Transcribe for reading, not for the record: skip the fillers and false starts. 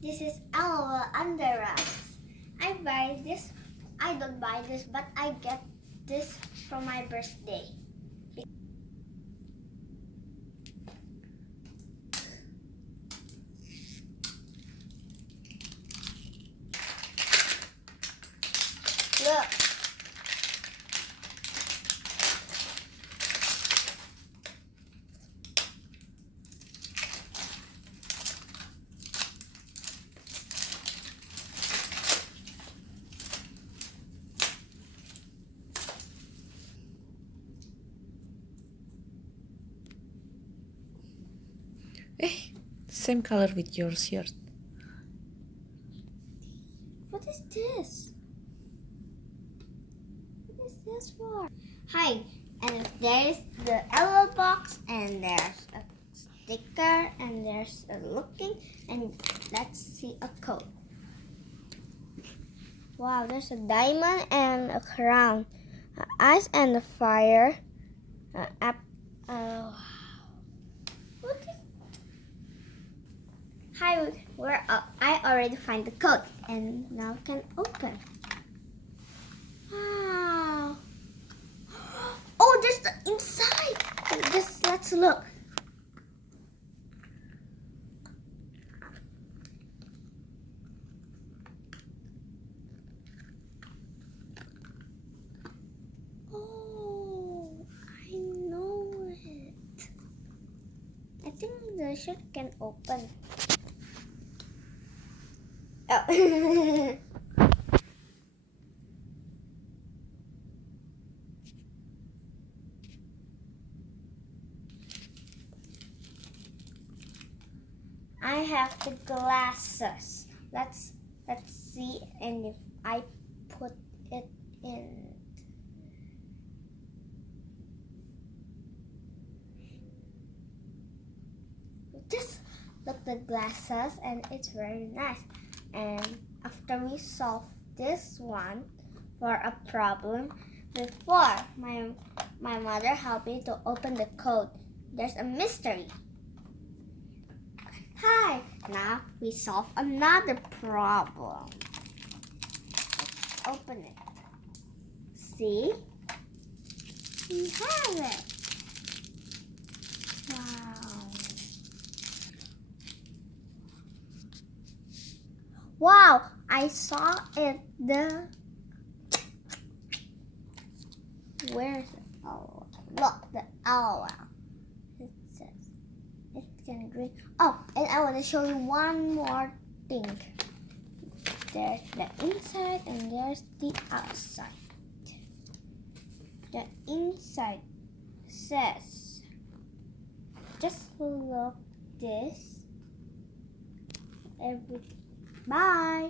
This is LOL Under Us. I buy this. I don't buy this, but I get this for my birthday. Look. Same color with your shirt. What is this? What is this for? Hi, and there's the LOL box, and there's a sticker, and there's a looking, and let's see a code. Wow, there's a diamond and a crown, ice and a fire, what is? Hi, we're up. I already find the code, and now we can open. Wow. Oh, there's the inside. Just let's look. Oh, I know it. I think the shirt can open. Oh. I have the glasses. Let's see, and if I put it in. Just look the glasses, and it's very nice. And after we solve this one for a problem, before my mother helped me to open the code, there's a mystery. Hi, now we solve another problem. Let's open it. See? We have it. Wow. Wow, I saw it. Where's it? Oh, look, the owl. It says it can drink. Oh, and I want to show you one more thing. There's the inside and there's the outside. The inside says, just look this. Bye.